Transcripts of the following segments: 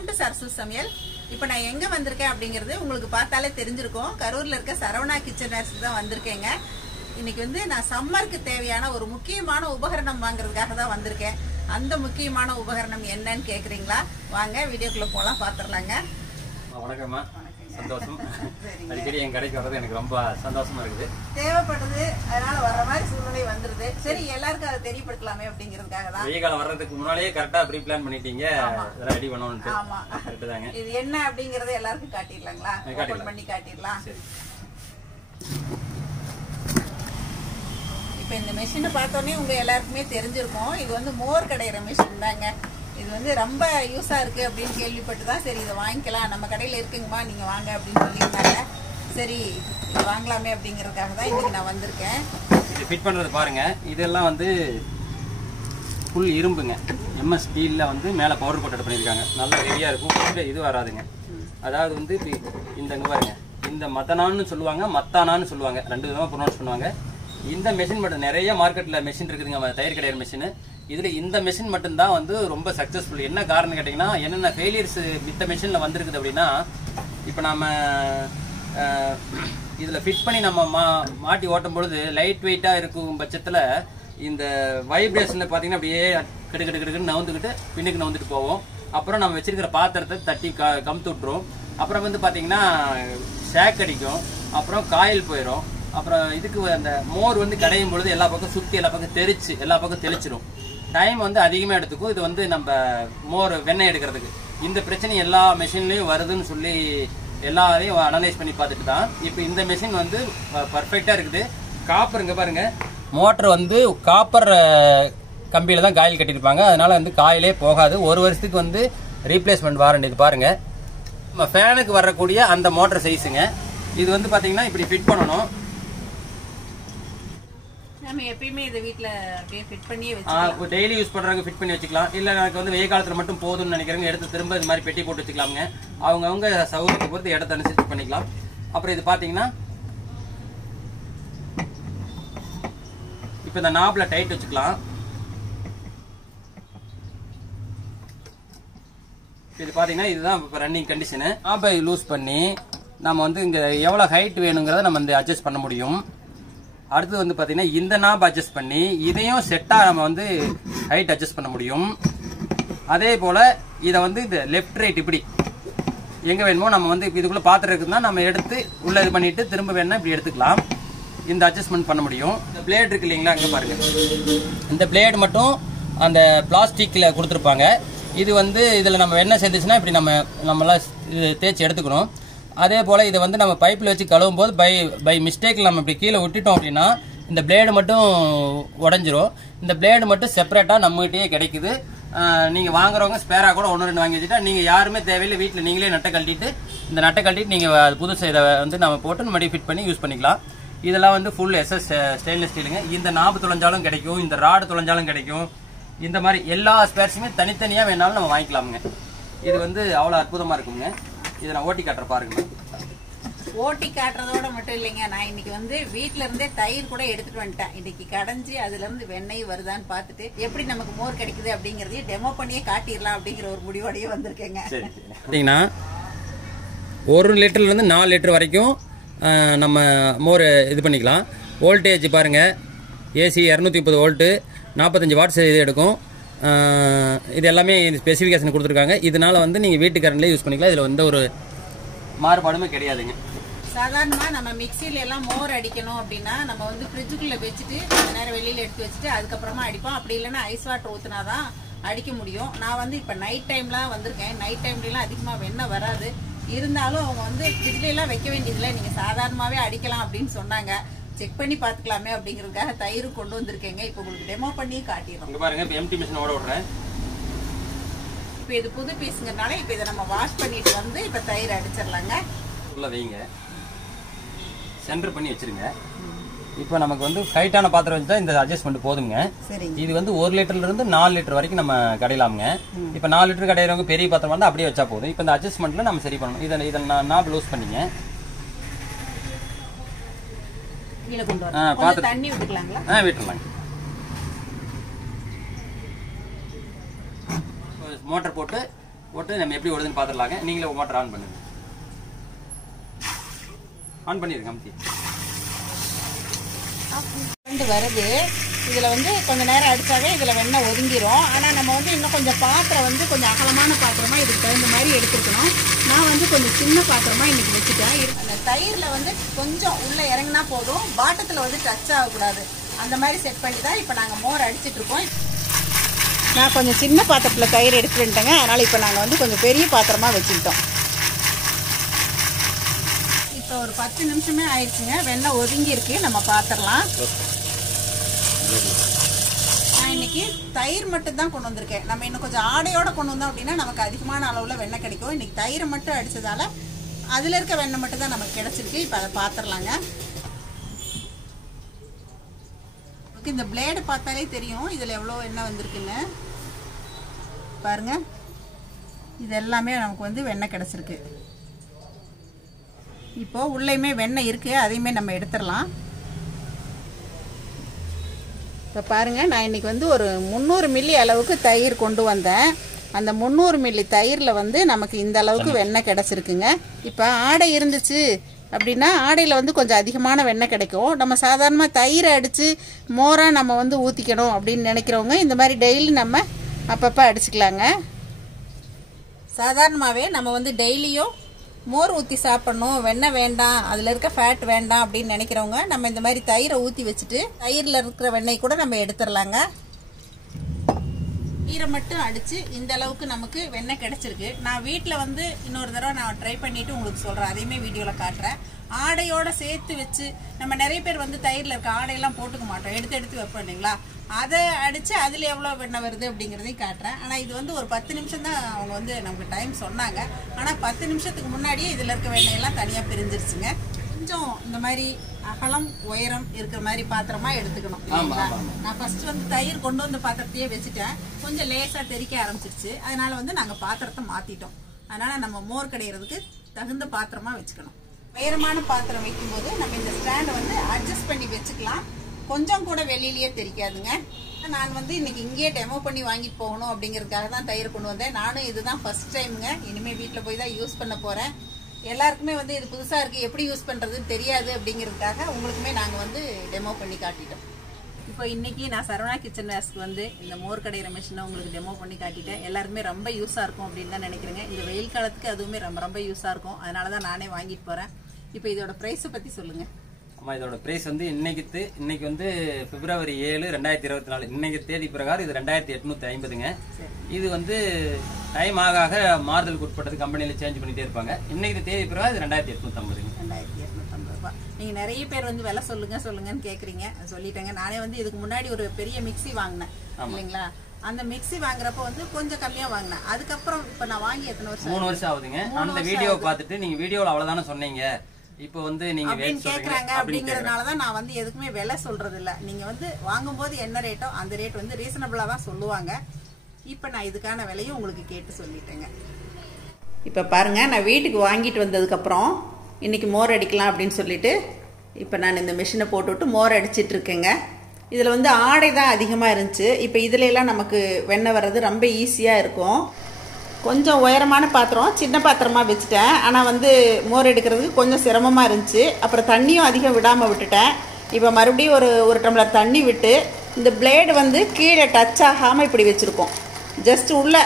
Welcome to Sarasu சமையல். இப்போ நான் எங்க வந்திருக்கேன் அப்படிங்கிறது உங்களுக்கு பார்த்தாலே தெரிஞ்சிருக்கும். கரூர்ல இருக்க சரவணா கிச்சனர்ஸ்க்கு தான் வந்திருக்கேங்க. இன்னைக்கு வந்து நான் சம்மருக்கு தேவையான ஒரு முக்கியமான உபகரணம் வாங்குறதுக்காக தான் வந்திருக்கேன். அந்த முக்கியமான உபகரணம் என்னன்னு கேக்குறீங்களா? வாங்க வீடியோக்குள்ள போலாம், பாத்துறலாங்க. வணக்கம்மா, சந்தோஷம். அடிக்கடி என் கடைக்கு வர்றது எனக்கு ரொம்ப சந்தோஷமா இருக்குது. தேவைப்படுது, அதனால வர்ற மாதிரி சூழ்நிலை வந்துருது. சரி, எல்லாருக்கும் அதை தெரியப்படுத்தலாமே அப்படிங்கிறதுக்காக தான். வெயில் காலம் வர்றதுக்கு முன்னாலேயே கரெக்டா ப்ரீ பிளான் பண்ணிட்டீங்க, ரெடி பண்ணணும்னு. ஆமா, கரெக்ட் தாங்க. இது என்ன அப்படிங்கறத எல்லாருக்கும் காட்டிடலாங்களா? ஓபன் பண்ணி காட்டிடலாம். சரி. இப்போ இந்த மெஷினை பார்த்தோன்னே உங்க எல்லாருக்குமே தெரிஞ்சிருக்கும். இது வந்து மோர் கடையிற மெஷின் தாங்க. இது வந்து ரொம்ப யூஸா இருக்கு அப்படின்னு கேள்விப்பட்டு தான் சரி இதை வாங்கிக்கலாம், நம்ம கடையில இருக்குங்கம்மா நீங்க வாங்க அப்படின்னு சொல்லியிருந்தாங்க. சரி இது வாங்கலாமே அப்படிங்கறதுக்காக தான் இன்னைக்கு நான் வந்திருக்கேன். இது ஃபிட் பண்றது பாருங்க, இதெல்லாம் வந்து ஃபுல் இரும்புங்க. எம்எஸ் ஸ்டீல்ல வந்து மேல பவுடர் கோட் பண்ணிருக்காங்க. நல்ல ஹெவியா இருக்கும், இது வராதுங்க. அதாவது வந்து இந்த பாருங்க, இந்த மத்தனான்னு சொல்லுவாங்க, மத்தானான்னு சொல்லுவாங்க, ரெண்டு விதமா ப்ரொனவுன்ஸ் பண்ணுவாங்க. இந்த மெஷின் மட்டும் நிறைய மார்க்கெட்ல மெஷின் இருக்குதுங்க, தயிர் கடையிற மெஷின். இதுல இந்த மெஷின் மட்டும்தான் வந்து ரொம்ப சக்சஸ்ஃபுல். என்ன காரணம் கேட்டீங்கன்னா, என்னென்ன ஃபெயிலியர்ஸ் மித்த மெஷின்ல வந்திருக்குது அப்படின்னா, இப்போ நம்ம இதுல ஃபிட் பண்ணி நம்ம மாட்டி ஓட்டும் பொழுது லைட் வெயிட்டா இருக்கும் பட்சத்துல இந்த வைப்ரேஷன்ல பாத்தீங்கன்னா அப்படியே கிடுக்கிட்டு நவுந்துக்கிட்டு பின்னுக்கு நவுந்துட்டு போவோம். அப்புறம் நம்ம வச்சிருக்கிற பாத்திரத்தை தட்டி கமுத்து விட்டுரும். அப்புறம் வந்து பாத்தீங்கன்னா ஷேக் அடிக்கும், அப்புறம் காயில் போயிடும். அப்புறம் இதுக்கு அந்த மோர் வந்து கடையும் பொழுது எல்லா பக்கம் சுத்தி எல்லா பக்கம் தெரிச்சு எல்லா பக்கம் தெளிச்சிடும். டைம் வந்து அதிகமாக எடுத்துக்கும். இது வந்து நம்ம மோர் வெண்ணெய் எடுக்கிறதுக்கு இந்த பிரச்சனை எல்லா மெஷின்லயும் வருதுன்னு சொல்லி எல்லாரையும் அனலைஸ் பண்ணி பார்த்துட்டு தான் இப்போ இந்த மெஷின் வந்து பர்ஃபெக்டா இருக்குது. காப்பருங்க பாருங்க, மோட்டர் வந்து காப்பர் கம்பியில தான் காயில் கட்டியிருப்பாங்க, அதனால வந்து காயிலே போகாது. ஒரு வருஷத்துக்கு வந்து ரீப்ளேஸ்மெண்ட் வாரண்டி. இது பாருங்க, நம்ம ஃபேனுக்கு வரக்கூடிய அந்த மோட்டர் சைஸுங்க. இது வந்து பாத்தீங்கன்னா இப்படி ஃபிட் பண்ணணும். நம்ம எப்பயுமே இத வீட்ல அப்படியே ஃபிட் பண்ணியே வச்சுக்கலாம். டெய்லி யூஸ் பண்றவங்க ஃபிட் பண்ணி வச்சுக்கலாம். இல்ல எனக்கு வந்து வெயில் காலத்துல மட்டும் போதும்னு நினைக்கிறவங்க எடுத்து திரும்ப இது மாதிரி பெட்டி போட்டு வச்சுக்கலாங்க. அவங்க சௌகரியத்தை பொறுத்து இடத்த அனுசரிச்சு பண்ணிக்கலாம். அப்புறம் இது பாத்தீங்கன்னா இப்ப இந்த நாப்ல டைட் வச்சுக்கலாம். இது பாத்தீங்கன்னா இதுதான் ரன்னிங் கண்டிஷனு. நாப்பை லூஸ் பண்ணி நம்ம வந்து இங்க எவ்வளவு ஹைட் வேணுங்கிறத நம்ம வந்து அட்ஜஸ்ட் பண்ண முடியும். அடுத்து வந்து பாத்தீங்கன்னா இந்த நாப் அட்ஜஸ்ட் பண்ணி இதையும் செட்டா நம்ம வந்து ஹைட் அட்ஜஸ்ட் பண்ண முடியும். அதே போல இதை வந்து இந்த லெஃப்ட் ரைட் இப்படி எங்க வேணுமோ நம்ம வந்து இதுக்குள்ள பாத்திரம் இருக்குதுன்னா நம்ம எடுத்து உள்ள இது பண்ணிட்டு திரும்ப வேணா இப்படி எடுத்துக்கலாம். இந்த அட்ஜஸ்ட்மெண்ட் பண்ண முடியும். இந்த பிளேட் இருக்கு இல்லைங்களா, அங்க பாருங்க, இந்த பிளேட் மட்டும் அந்த பிளாஸ்டிக்ல கொடுத்துருப்பாங்க. இது வந்து இதுல நம்ம என்ன சேர்ந்துச்சுன்னா இப்படி நம்மளாம் தேய்ச்சி எடுத்துக்கணும். அதே போல இதை வந்து நம்ம பைப்பில் வச்சு கழுவும் போது பை மிஸ்டேக்ல நம்ம இப்படி கீழே விட்டுட்டோம் அப்படின்னா இந்த பிளேடு மட்டும் உடஞ்சிரும். இந்த பிளேடு மட்டும் செப்பரேட்டா நம்மகிட்டயே கிடைக்குது. நீங்க வாங்குறவங்க ஸ்பேரா கூட 1-2 வாங்கி வச்சுட்டா நீங்க யாருமே தேவையில்லை, வீட்டில் நீங்களே நட்டை கழட்டிட்டு இந்த நட்டை கழட்டிட்டு நீங்க புதுசு இதை வந்து நம்ம போட்டு மறுபடியும் ஃபிட் பண்ணி யூஸ் பண்ணிக்கலாம். இதெல்லாம் வந்து ஃபுல் SS ஸ்டெயின்லெஸ் ஸ்டீலுங்க. இந்த நாபு துளைஞ்சாலும் கிடைக்கும், இந்த ராடு துளைஞ்சாலும் கிடைக்கும். இந்த மாதிரி எல்லா ஸ்பேர்ஸுமே தனித்தனியா வேணாலும் நம்ம வாங்கிக்கலாமுங்க. இது வந்து அவ்வளவு அற்புதமா இருக்குங்க. இதை நான் ஓட்டி காட்டுற பாருங்க. ஓட்டி காட்டுறதோட மட்டும் இல்லைங்க, நான் இன்னைக்கு வந்து வீட்டுல இருந்தே தயிர் கூட எடுத்துட்டு வந்துட்டேன். இன்னைக்கு கடைஞ்சி அதுல இருந்து வெண்ணெய் வருதான்னு பார்த்துட்டு எப்படி நமக்கு மோர் கிடைக்குது அப்படிங்கறதையும் டெமோ பண்ணியே காட்டிடலாம் அப்படிங்கிற ஒரு முடிவோடயே வந்திருக்கேங்க. பார்த்தீங்கன்னா 1 லிட்டர்ல இருந்து 4 லிட்டர் வரைக்கும் நம்ம மோர் இது பண்ணிக்கலாம். வோல்டேஜ் பாருங்க, ஏசி 230 வோல்ட்டு 45 வாட்ஸ் இது எடுக்கும். இது எல்லாமே ஸ்பெசிஃபிகேஷன் கொடுத்துருக்காங்க. இதனால வந்து நீங்க வீட்டு கரண்ட்லேயே யூஸ் பண்ணிக்கலாம். இதுல எந்த ஒரு மாறுபாடுமே கிடையாதுங்க. சாதாரணமா நம்ம மிக்சில எல்லாம் மோர் அடிக்கணும் அப்படின்னா நம்ம வந்து ஃப்ரிட்ஜுக்குள்ள வச்சுட்டு கொஞ்ச நேரம் வெளியில எடுத்து வச்சுட்டு அதுக்கப்புறமா அடிப்போம். அப்படி இல்லைன்னா ஐஸ் வாட்டர் ஊத்தினாதான் அடிக்க முடியும். நான் வந்து இப்ப நைட் டைம்லாம் வந்திருக்கேன். நைட் டைம்லாம் அதிகமா வெண்ணெய் வராது. இருந்தாலும் அவங்க வந்து ஃப்ரிட்ஜ்ல எல்லாம் வைக்க வேண்டியதில்லை, நீங்க சாதாரணமாவே அடிக்கலாம் அப்படின்னு சொன்னாங்க. செக் பண்ணி பாத்துக்கலாமே அப்படிங்கறதுக்காக தயிர் கொண்டு வந்திருக்கேங்க. இப்ப உங்களுக்கு டெமோ பண்ணி காட்டிடுறோம். இங்க பாருங்க, இப்ப எம்டி மிஷின் ஓட விடுறேன். இப்ப இது புது பீஸ்ங்கறனால இப்ப இத நம்ம வாஷ் பண்ணிட்டு வந்து இப்ப தயிர் அடிச்சிரலாங்க. உள்ள வைங்க, சென்டர் பண்ணி வச்சிருங்க. இப்போ நமக்கு வந்து ஹைட்டான பாத்திரம் வச்சா இந்த அட்ஜஸ்ட்மெண்ட் போதுங்க. இது வந்து 1 லிட்டர்ல இருந்து 4 லிட்டர் வரைக்கும் நம்ம கடையலாமுங்க. இப்ப 4 லிட்டர் கடையிறவங்க பெரிய பாத்திரம் வந்து அப்படியே வச்சா போதும். இப்ப இந்த அட்ஜஸ்ட்மெண்ட்ல நம்ம சரி பண்ணணும். இதை நாப் லூஸ் பண்ணிங்க. கீழே கொண்டு வரணும். தண்ணி விட்டுக்கலாங்களா? விட்டுறலாங்க. மோட்டர் போட்டு போட்டு நம்ம எப்படி வருதுன்னு பார்த்துடலாங்க. நீங்களே மோட்டர் ஆன் பண்ணுங்க. ஆன் பண்ணிருங்க. அமுத்தி வருது. இதில் வந்து கொஞ்சம் நேரம் அடித்தாவே இதில் வெண்ணெய் ஒதுங்கிடும். ஆனால் நம்ம வந்து இன்னும் கொஞ்சம் பாத்திரம் வந்து கொஞ்சம் அகலமான பாத்திரமாக இதுக்கு தகுந்த மாதிரி எடுத்துருக்கணும். நான் வந்து கொஞ்சம் சின்ன பாத்திரமாக இன்றைக்கி வச்சுட்டேன். அந்த தயிரில் வந்து கொஞ்சம் உள்ளே இறங்கினா போதும், பாட்டத்தில் வந்து டச் ஆகக்கூடாது. அந்த மாதிரி செட் பண்ணி தான் இப்போ நாங்கள் மோர் அடிச்சிட்ருக்கோம். நான் கொஞ்சம் சின்ன பாத்திரத்தில் தயிர் எடுத்து வந்துட்டேங்க. அதனால் இப்போ நாங்கள் வந்து கொஞ்சம் பெரிய பாத்திரமாக வச்சுக்கிட்டோம். இப்போ ஒரு 10 நிமிஷமே ஆயிடுச்சுங்க. வெண்ணெய் ஒதுங்கி இருக்கு. நம்ம பார்த்துடலாம். நான் இன்னைக்கு தயிர் மட்டும் தான் கொண்டு வந்திருக்கேன். நம்ம இன்னும் கொஞ்சம் ஆடையோட கொண்டு வந்தோம் அப்படின்னா நமக்கு அதிகமான அளவில் வெண்ணெய் கிடைக்கும். இன்னைக்கு தயிரை மட்டும் அடிச்சதால அதில் இருக்க வெண்ணெய் மட்டும் தான் நமக்கு கிடைச்சிருக்கு. இப்போ அதை பார்த்துடலாங்க. இந்த பிளேடு பார்த்தாலே தெரியும் இதில் எவ்வளோ எண்ணெய் வந்திருக்குன்னு. பாருங்க, இது எல்லாமே நமக்கு வந்து வெண்ணெய் கிடைச்சிருக்கு. இப்போ உள்ளேயுமே வெண்ணெய் இருக்கு, அதையுமே நம்ம எடுத்துடலாம். இப்போ பாருங்க, நான் இன்னைக்கு வந்து ஒரு 300 மில்லி அளவுக்கு தயிர் கொண்டு வந்தேன். அந்த 300 மில்லி தயிரில் வந்து நமக்கு இந்த அளவுக்கு வெண்ணெய் கிடைச்சிருக்குங்க. இப்போ ஆடை இருந்துச்சு அப்படின்னா ஆடையில் வந்து கொஞ்சம் அதிகமான வெண்ணெய் கிடைக்கும். நம்ம சாதாரணமாக தயிரை அடித்து மோராக நம்ம வந்து ஊற்றிக்கணும் அப்படின்னு நினைக்கிறவங்க இந்த மாதிரி டெய்லி நம்ம அப்பப்போ அடிச்சுக்கலாங்க. சாதாரணமாகவே நம்ம வந்து டெய்லியும் மோர் ஊற்றி சாப்பிடணும், வெண்ணெய் வேண்டாம், அதில் இருக்க ஃபேட் வேண்டாம் அப்படின்னு நினைக்கிறவங்க நம்ம இந்த மாதிரி தயிரை ஊற்றி வச்சுட்டு தயிரில் இருக்கிற வெண்ணெய் கூட நம்ம எடுத்துடலாங்க. தயிரை மட்டும் அடித்து இந்த அளவுக்கு நமக்கு வெண்ணெய் கிடைச்சிருக்கு. நான் வீட்டில் வந்து இன்னொரு தடவை நான் ட்ரை பண்ணிவிட்டு உங்களுக்கு சொல்கிறேன், அதையுமே வீடியோவில் காட்டுறேன். ஆடையோட சேர்த்து வச்சு நம்ம நிறைய பேர் வந்து தயிரில் இருக்க ஆடையெல்லாம் போட்டுக்க மாட்டோம், எடுத்து வைப்போம் இல்லைங்களா. அதை அடித்து அதில் எவ்வளோ வெண்ணெய் வருது அப்படிங்கிறதையும் காட்டுறேன். ஆனால் இது வந்து ஒரு 10 நிமிஷம் தான் அவங்க வந்து நமக்கு டைம் சொன்னாங்க. ஆனால் 10 நிமிஷத்துக்கு முன்னாடியே இதில் இருக்க வெண்ணெயெல்லாம் தனியாக பிரிஞ்சிருச்சுங்க. கொஞ்சம் இந்த மாதிரி அகலம் உயரம் இருக்கிற மாதிரி பாத்திரமா எடுத்துக்கணும். நான் ஃபர்ஸ்ட் வந்து தயிர் கொண்டு வந்த பாத்திரத்தையே வச்சுட்டேன். கொஞ்சம் லேசாக தெறிக்க ஆரம்பிச்சிருச்சு. அதனால வந்து நாங்கள் பாத்திரத்தை மாற்றிட்டோம். அதனால நம்ம மோர் கடையிறதுக்கு தகுந்த பாத்திரமா வச்சுக்கணும். உயரமான பாத்திரம் வைக்கும்போது நம்ம இந்த ஸ்டாண்டை வந்து அட்ஜஸ்ட் பண்ணி வச்சுக்கலாம். கொஞ்சம் கூட வெளியிலேயே தெரிக்காதுங்க. நான் வந்து இன்னைக்கு இங்கேயே டெமோ பண்ணி வாங்கிட்டு போகணும் அப்படிங்கிறதுக்காக தான் தயிர் கொண்டு வந்தேன். நானும் இதுதான் ஃபர்ஸ்ட் டைமுங்க. இனிமேல் வீட்டில் போய் தான் யூஸ் பண்ண போகிறேன். எல்லாருக்குமே வந்து இது புதுசாக இருக்குது, எப்படி யூஸ் பண்ணுறதுன்னு தெரியாது அப்படிங்கிறதுக்காக உங்களுக்குமே நாங்கள் வந்து டெமோ பண்ணி காட்டிட்டோம். இப்போ இன்னைக்கு நான் சரவணா கிச்சன் வேஸ்க்கு வந்து இந்த மோர் கடையிற மிஷினை உங்களுக்கு டெமோ பண்ணி காட்டிட்டேன். எல்லாருக்குமே ரொம்ப யூஸாக இருக்கும் அப்படின்னு தான் நினைக்கிறேங்க. இந்த வெயில் காலத்துக்கு அதுவுமே ரொம்ப யூஸாக இருக்கும். அதனால தான் நானே வாங்கிட்டு போகிறேன். இப்போ இதோட ப்ரைஸை பற்றி சொல்லுங்கள். ஆமா, இதோட பிரைஸ் வந்து இன்னைக்கு வந்து பிப்ரவரி 7, 2024 இன்னைக்கு தேதி பிரகாரம் இது 2850ங்க. இது வந்து டைம் ஆக மாறுதலுக்கு உட்பட்டது கம்பெனியில சேஞ்ச் பண்ணிட்டே இருப்பாங்க. இன்னைக்கு தேதி பிரகாரம் இது 2850ங்க. 2850 ரூபாய். நீங்க நிறைய பேர் வந்து விலை சொல்லுங்கன்னு கேக்குறீங்க, சொல்லிட்டேங்க. நானே வந்து இதுக்கு முன்னாடி ஒரு பெரிய மிக்ஸி வாங்கினேன் இல்லைங்களா. அந்த மிக்ஸி வாங்குறப்ப வந்து கொஞ்சம் கம்மியா வாங்கினேன். அதுக்கப்புறம் இப்ப நான் வாங்கி எத்தனை வருஷம்? 3 வருஷம் ஆகுதுங்க. அந்த வீடியோ பார்த்துட்டு நீங்க வீடியோல அவ்வளவுதானே சொன்னீங்க, இப்போ வந்து நீங்க கேக்குறாங்க அப்படிங்கறதுனாலதான் நான் வந்து எதுக்குமே விலை சொல்றது இல்ல. நீங்க வந்து வாங்கும்போது என்ன ரேட்டோ அந்த ரேட் வந்து ரீசனபிளா தான் சொல்லுவாங்க. இப்ப நான் இதுக்கான விலையும் உங்களுக்கு கேட்டு சொல்லிட்டேங்க. இப்ப பாருங்க, நான் வீட்டுக்கு வாங்கிட்டு வந்ததுக்கு அப்புறம் இன்னைக்கு மோர் அடிக்கலாம் அப்படின்னு சொல்லிட்டு இப்ப நான் இந்த மிஷினை போட்டுவிட்டு மோர் அடிச்சிட்டு இருக்கேங்க. இதுல வந்து ஆடை தான் அதிகமா இருந்துச்சு. இப்ப இதுல எல்லாம் நமக்கு வெண்ணெய் வர்றது ரொம்ப ஈஸியா இருக்கும். கொஞ்சம் உயரமான பாத்திரம் சின்ன பாத்திரமா வச்சுட்டேன். ஆனால் வந்து மோர் எடுக்கிறதுக்கு கொஞ்சம் சிரமமாக இருந்துச்சு. அப்புறம் தண்ணியும் அதிகம் விடாமல் விட்டுட்டேன். இப்போ மறுபடியும் ஒரு டம்ளர் தண்ணி விட்டு இந்த பிளேடு வந்து கீழே டச் ஆகாமல் இப்படி வச்சுருக்கோம். ஜஸ்ட் உள்ளே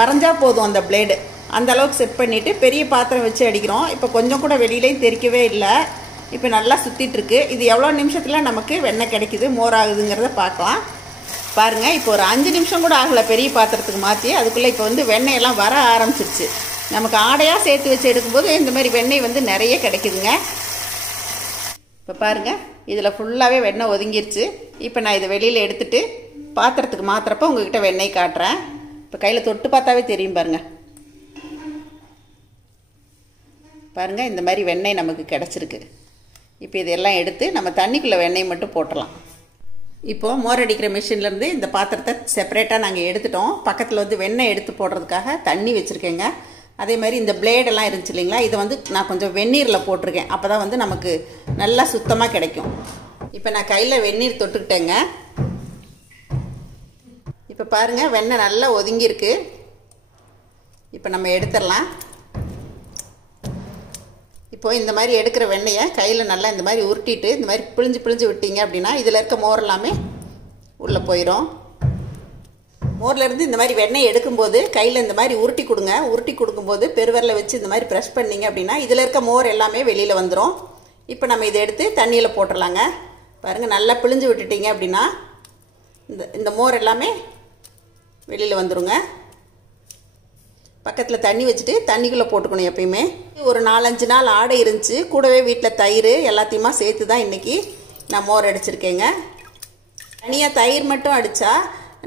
மறைஞ்சால் போதும் அந்த பிளேடு. அந்த அளவுக்கு செட் பண்ணிவிட்டு பெரிய பாத்திரம் வச்சு அடிக்கிறோம். இப்போ கொஞ்சம் கூட வெளியிலையும் தெரிக்கவே இல்லை. இப்போ நல்லா சுற்றிட்டுருக்கு. இது எவ்வளோ நிமிஷத்தில் நமக்கு வெண்ணெய் கிடைக்குது, மோர் ஆகுதுங்கிறத பார்க்கலாம். பாருங்கள், இப்போ ஒரு 5 நிமிஷம் கூட ஆகலை பெரிய பாத்திரத்துக்கு மாற்றி. அதுக்குள்ளே இப்போ வந்து வெண்ணெயெல்லாம் வர ஆரம்பிச்சிருச்சு. நமக்கு ஆடையாக சேர்த்து வச்சு எடுக்கும்போது இந்த மாதிரி வெண்ணெய் வந்து நிறைய கிடைக்குதுங்க. இப்போ பாருங்கள், இதில் ஃபுல்லாகவே வெண்ணெய் ஒதுங்கிருச்சு. இப்போ நான் இதை வெளியில் எடுத்துகிட்டு பாத்திரத்துக்கு மாத்திரப்போ உங்ககிட்ட வெண்ணெய் காட்டுறேன். இப்போ கையில் தொட்டு பார்த்தாவே தெரியும் பாருங்கள். பாருங்கள், இந்த மாதிரி வெண்ணெய் நமக்கு கிடச்சிருக்கு. இப்போ இதெல்லாம் எடுத்து நம்ம தண்ணிக்குள்ளே வெண்ணெய் மட்டும் போட்டுடலாம். இப்போது மோர் அடிக்கிற மிஷின்லேருந்து இந்த பாத்திரத்தை செப்பரேட்டாக நாங்கள் எடுத்துட்டோம். பக்கத்தில் வந்து வெண்ணெய் எடுத்து போடுறதுக்காக தண்ணி வச்சுருக்கேங்க. அதே மாதிரி இந்த பிளேடெல்லாம் இருந்துச்சு இல்லைங்களா, இதை வந்து நான் கொஞ்சம் வெந்நீரில் போட்டிருக்கேன். அப்போ தான் வந்து நமக்கு நல்லா சுத்தமாக கிடைக்கும். இப்போ நான் கையில் வெந்நீர் தொட்டுக்கிட்டேங்க. இப்போ பாருங்கள், வெண்ணெய் நல்லா ஒதுங்கியிருக்கு. இப்போ நம்ம எடுத்துடலாம். இப்போது இந்த மாதிரி எடுக்கிற வெண்ணெயை கையில் நல்லா இந்த மாதிரி உருட்டிட்டு இந்த மாதிரி பிழிஞ்சு விட்டீங்க அப்படின்னா இதில் இருக்க மோர் எல்லாமே உள்ளே போயிடும். மோர்லேருந்து இந்த மாதிரி வெண்ணெய் எடுக்கும்போது கையில் இந்த மாதிரி உருட்டி கொடுங்க. உருட்டி கொடுக்கும்போது பெருவரில் வச்சு இந்த மாதிரி ப்ரெஷ் பண்ணிங்க அப்படின்னா இதில் இருக்க மோர் எல்லாமே வெளியில் வந்துடும். இப்போ நம்ம இதை எடுத்து தண்ணியில் போட்டுடலாங்க. பாருங்கள், நல்லா பிழிஞ்சு விட்டுட்டீங்க அப்படின்னா இந்த மோர் எல்லாமே வெளியில் வந்துடுங்க. பக்கத்தில் தண்ணி வச்சுட்டு தண்ணிக்குள்ளே போட்டுக்கணும். எப்பயுமே ஒரு 4-5 நாள் ஆடை இருந்துச்சு, கூடவே வீட்டில் தயிர் எல்லாத்தையுமா சேர்த்து தான் இன்றைக்கி நான் மோர் அடிச்சிருக்கேங்க. தனியாக தயிர் மட்டும் அடித்தா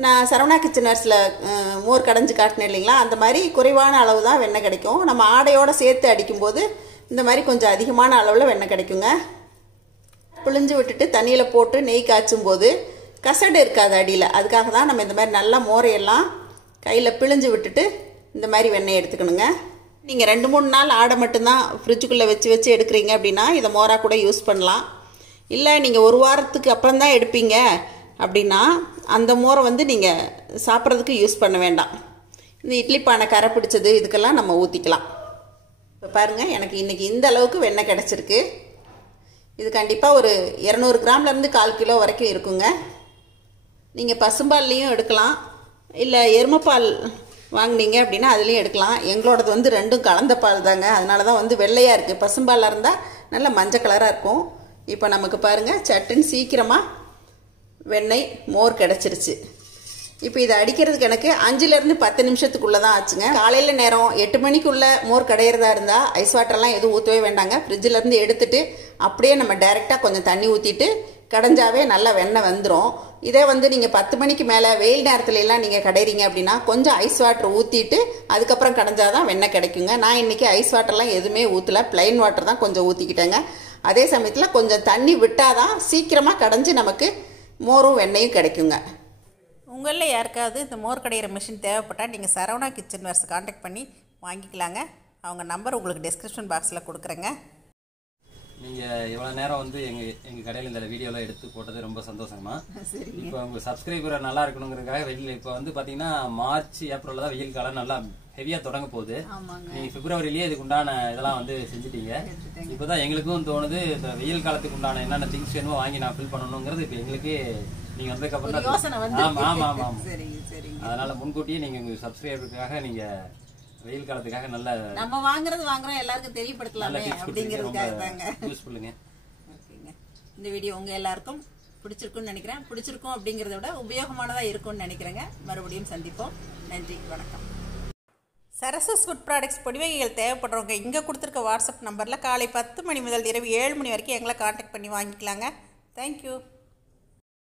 நான் சரவணா கிச்சன் வேர்ஸில் மோர் கடைஞ்சி காட்டினேன் இல்லைங்களா, அந்த மாதிரி குறைவான அளவு தான் வெண்ணெய் கிடைக்கும். நம்ம ஆடையோடு சேர்த்து அடிக்கும்போது இந்த மாதிரி கொஞ்சம் அதிகமான அளவில் வெண்ணெய் கிடைக்குங்க. பிழிஞ்சு விட்டுட்டு தண்ணியில் போட்டு நெய் காய்ச்சும் போது கசடு இருக்காது அடியில். அதுக்காக தான் நம்ம இந்த மாதிரி நல்லா மோரையெல்லாம் கையில் பிழிஞ்சு விட்டுட்டு இந்த மாதிரி வெண்ணெய் எடுத்துக்கணுங்க. நீங்கள் 2-3 நாள் ஆடை மட்டும்தான் ஃப்ரிட்ஜுக்குள்ளே வச்சு எடுக்கிறீங்க அப்படின்னா இதை மோராக கூட யூஸ் பண்ணலாம். இல்லை நீங்கள் 1 வாரத்துக்கு அப்புறம் தான் எடுப்பீங்க அப்படின்னா அந்த மோரை வந்து நீங்கள் சாப்பிட்றதுக்கு யூஸ் பண்ண வேண்டாம். இந்த இட்லி பானை கரை பிடிச்சது இதுக்கெல்லாம் நம்ம ஊற்றிக்கலாம். இப்போ பாருங்கள், எனக்கு இன்றைக்கி இந்த அளவுக்கு வெண்ணெய் கிடச்சிருக்கு. இது கண்டிப்பாக ஒரு 200 கிராம்லேருந்து 1/4 கிலோ வரைக்கும் இருக்குங்க. நீங்கள் பசும்பால்லையும் எடுக்கலாம், இல்லை எருமைப்பால் வாங்கினீங்க அப்படின்னா அதுலேயும் எடுக்கலாம். எங்களோடது வந்து 2ம் கலந்த பால் தாங்க, அதனால தான் வந்து வெள்ளையாக இருக்குது. பசும்பாலாக இருந்தால் நல்லா மஞ்சள் கலராக இருக்கும். இப்போ நமக்கு பாருங்கள், சட்டுன்னு சீக்கிரமாக வெண்ணெய் மோர் கிடச்சிருச்சு. இப்போ இதை அடிக்கிறதுக்கு எனக்கு 5லேருந்து 10 நிமிஷத்துக்குள்ளே தான் ஆச்சுங்க. காலையில் நேரம் 8 மணிக்குள்ளே மோர் கடையிறதா இருந்தால் ஐஸ் வாட்டர்லாம் எதுவும் ஊற்றவே வேண்டாங்க. ஃப்ரிட்ஜிலேருந்து எடுத்துகிட்டு அப்படியே நம்ம டைரெக்டாக கொஞ்சம் தண்ணி ஊற்றிட்டு கடைஞ்சாவே நல்லா வெண்ணெய் வந்துடும். இதே வந்து நீங்கள் 10 மணிக்கு மேலே வெயில் நேரத்துலலாம் நீங்கள் கடையிறீங்க அப்படின்னா கொஞ்சம் ஐஸ் வாட்டர் ஊற்றிட்டு அதுக்கப்புறம் கடைஞ்சாதான் வெண்ணெய் கிடைக்குங்க. நான் இன்றைக்கி ஐஸ் வாட்டர்லாம் எதுவுமே ஊற்றலை, ப்ளைன் வாட்டர் தான் கொஞ்சம் ஊற்றிக்கிட்டேங்க. அதே சமயத்தில் கொஞ்சம் தண்ணி விட்டால் தான் சீக்கிரமாக கடைஞ்சி நமக்கு மோரும் வெண்ணெயும் கிடைக்குங்க. உங்களில் யாருக்காவது இந்த மோர் கடையிற மிஷின் தேவைப்பட்டால் நீங்கள் சரவணா கிச்சன் வேர்ஸ் கான்டாக்ட் பண்ணி வாங்கிக்கலாங்க. அவங்க நம்பர் உங்களுக்கு டிஸ்கிரிப்ஷன் பாக்ஸில் கொடுக்குறேங்க. நீங்கள் இவ்வளோ நேரம் வந்து எங்கள் கடையில் இந்த வீடியோலாம் எடுத்து போட்டது ரொம்ப சந்தோஷமா. இப்போ உங்கள் சப்ஸ்கிரைபர் நல்லா இருக்கணுங்கிறதுக்காக வெளியில் இப்போ வந்து பார்த்தீங்கன்னா மார்ச் ஏப்ரலில் தான் வெயில் காலம் நல்லா ஹெவியாக தொடங்க போகுது. நீங்கள் பிப்ரவரிலேயே இதுக்கு உண்டான இதெல்லாம் வந்து செஞ்சுட்டீங்க. இப்போ தான் எங்களுக்கும் தோணுது இந்த வெயில் காலத்துக்கு உண்டான என்னென்ன திங்ஸ் வேணுமோ வாங்கி நான் ஃபில் பண்ணணுங்கிறது இப்போ எங்களுக்கே நீங்கள் வந்ததுக்கப்புறம் தான். ஆமாம். அதனால முன்கூட்டியே நீங்கள் உங்கள் சப்ஸ்கிரைபருக்காக நீங்கள் வெயில் காலத்துக்காக நல்ல நம்ம வாங்குறோம் எல்லாருக்கும் தெரியப்படுத்தலாமே அப்படிங்கிறதுக்காக தாங்க யூஸ் பண்ணுங்க. ஓகேங்க, இந்த வீடியோ உங்க எல்லாருக்கும் பிடிச்சிருக்கும்னு நினைக்கிறேன். பிடிச்சிருக்கும் அப்படிங்கிறத விட உபயோகமானதா இருக்கும்னு நினைக்கிறேங்க. மறுபடியும் சந்திப்போம். நன்றி, வணக்கம். சரசஸ் ஃபுட் ப்ராடக்ட்ஸ் பொடி வகைகள் தேவைப்படுறவங்க இங்கே கொடுத்துருக்க வாட்ஸ்அப் நம்பரில் காலை 10 மணி முதல் இரவு 7 மணி வரைக்கும் எங்களை கான்டாக்ட் பண்ணி வாங்கிக்கலாங்க. தேங்க்யூ.